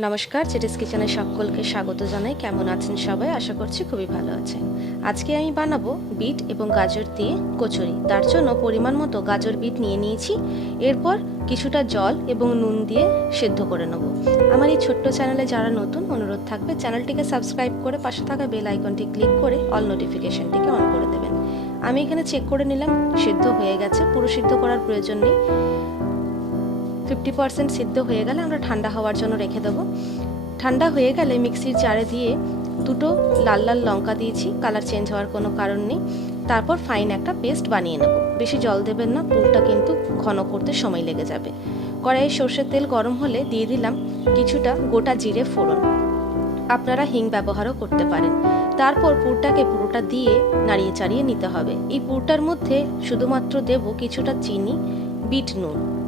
নমস্কার চেটিস কিচেনে সকলকে স্বাগত জানাই। কেমন আছেন সবাই? আশা করছি খুবই ভালো আছেন। আজকে আমি বানাবো বিট এবং গাজর দিয়ে কচুরি। তার জন্য পরিমাণ মতো গাজর বিট নিয়ে নিয়েছি। এরপর কিছুটা জল এবং নুন দিয়ে সেদ্ধ করে নেব। আমার এই ছোট্ট চ্যানেলে যারা নতুন, অনুরোধ থাকবে চ্যানেলটিকে সাবস্ক্রাইব করে পাশে থাকা বেল আইকনটি ক্লিক করে অল নোটিফিকেশনটিকে অন করে দেবেন। আমি এখানে চেক করে নিলাম, সিদ্ধ হয়ে গেছে। পুরো সিদ্ধ করার প্রয়োজন নেই। ফিফটি পার্সেন্ট সিদ্ধ হয়ে গেলে আমরা ঠান্ডা হওয়ার জন্য রেখে দেবো। ঠান্ডা হয়ে গেলে মিক্সির জারে দিয়ে দুটো লাল লাল লঙ্কা দিয়েছি, কালার চেঞ্জ হওয়ার কোনো কারণ নেই। তারপর ফাইন একটা পেস্ট বানিয়ে নেব। বেশি জল দেবেন না, পুরটা কিন্তু ঘন করতে সময় লেগে যাবে। কড়াইয়ে সর্ষের তেল গরম হলে দিয়ে দিলাম কিছুটা গোটা জিরে ফোড়ন। আপনারা হিং ব্যবহারও করতে পারেন। তারপর পুরটাকে পুরোটা দিয়ে নাড়িয়ে চাড়িয়ে নিতে হবে। এই পুরটার মধ্যে শুধুমাত্র দেব কিছুটা চিনি, বিট নুন।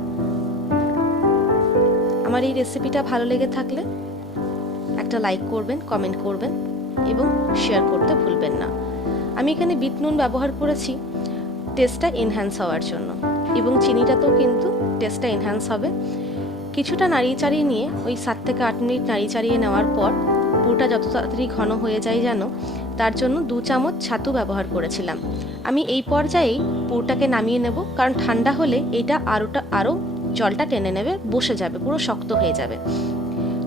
আমার এই রেসিপিটা ভালো লেগে থাকলে একটা লাইক করবেন কমেন্ট করবেন এবং শেয়ার করতে ভুলবেন না। আমি এখানে বিট নুন ব্যবহার করেছি টেস্টটা এনহ্যান্স হওয়ার জন্য এবং চিনিটাতেও কিন্তু টেস্টটা এনহ্যান্স হবে। কিছুটা নাড়িয়ে চাড়িয়ে নিয়ে ওই সাত থেকে আট মিনিট নাড়িয়ে চাড়িয়ে নেওয়ার পর পুরোটা যত তাড়াতাড়ি ঘন হয়ে যায় যেন তার জন্য দু চামচ ছাতু ব্যবহার করেছিলাম। আমি এই পর্যায়েই পুরটাকে নামিয়ে নেব, কারণ ঠান্ডা হলে এটা আরোটা আরও জলটা টেনে নেবে, বসে যাবে, পুরো শক্ত হয়ে যাবে।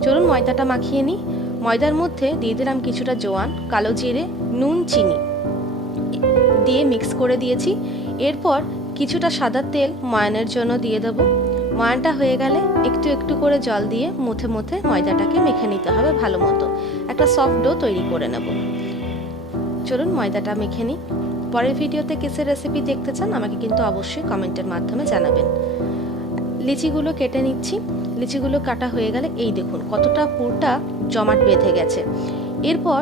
চলুন ময়দাটা মাখিয়ে নিই। ময়দার মধ্যে দিয়ে দিলাম কিছুটা জোয়ান, কালো জিরে, নুন, চিনি দিয়ে মিক্স করে দিয়েছি। এরপর কিছুটা সাদা তেল ময়ানের জন্য দিয়ে দেবো। ময়ানটা হয়ে গেলে একটু একটু করে জল দিয়ে মুথে মুথে ময়দাটাকে মেখে নিতে হবে ভালো মতো। একটা সফট ডো তৈরি করে নেব। চলুন ময়দাটা মেখে নিই। পরের ভিডিওতে কিসের রেসিপি দেখতে চান আমাকে কিন্তু অবশ্যই কমেন্টের মাধ্যমে জানাবেন। লিচিগুলো কেটে নিচ্ছি। লিচিগুলো কাটা হয়ে গেলে এই দেখুন কতটা পুরটা জমাট বেঁধে গেছে। এরপর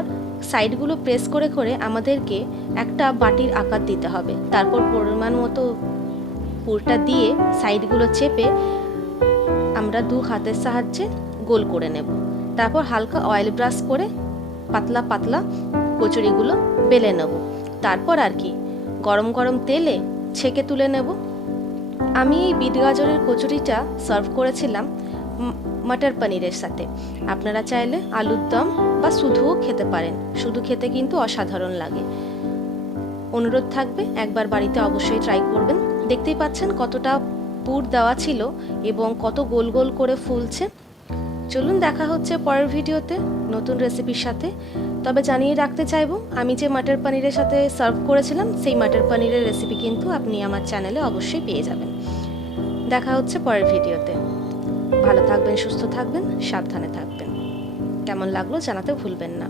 সাইডগুলো প্রেস করে করে আমাদেরকে একটা বাটির আকার দিতে হবে। তারপর পরিমাণ মতো পুরটা দিয়ে সাইডগুলো চেপে আমরা দু হাতের সাহায্যে গোল করে নেব। তারপর হালকা অয়েল ব্রাশ করে পাতলা পাতলা কচুরিগুলো বেলে নেব। তারপর আর কি গরম গরম তেলে ছেঁকে তুলে নেব। আমি এই বিট গাজরের কচুরিটা সার্ভ করেছিলাম মাটার পনিরের সাথে। আপনারা চাইলে আলুর দম বা শুধুও খেতে পারেন। শুধু খেতে কিন্তু অসাধারণ লাগে। অনুরোধ থাকবে, একবার বাড়িতে অবশ্যই ট্রাই করবেন। দেখতেই পাচ্ছেন কতটা পুর দেওয়া ছিল এবং কত গোল গোল করে ফুলছে। চলুন দেখা হচ্ছে পরের ভিডিওতে নতুন রেসিপির সাথে। তবে জানিয়ে রাখতে চাইব, আমি যে মাটার পানিরের সাথে সার্ভ করেছিলাম, সেই মাটার পানিরের রেসিপি কিন্তু আপনি আমার চ্যানেলে অবশ্যই পেয়ে যাবেন। দেখা হচ্ছে পরের ভিডিওতে। ভালো থাকবেন, সুস্থ থাকবেন, সাবধানে থাকবেন। কেমন লাগল জানাতে ভুলবেন না।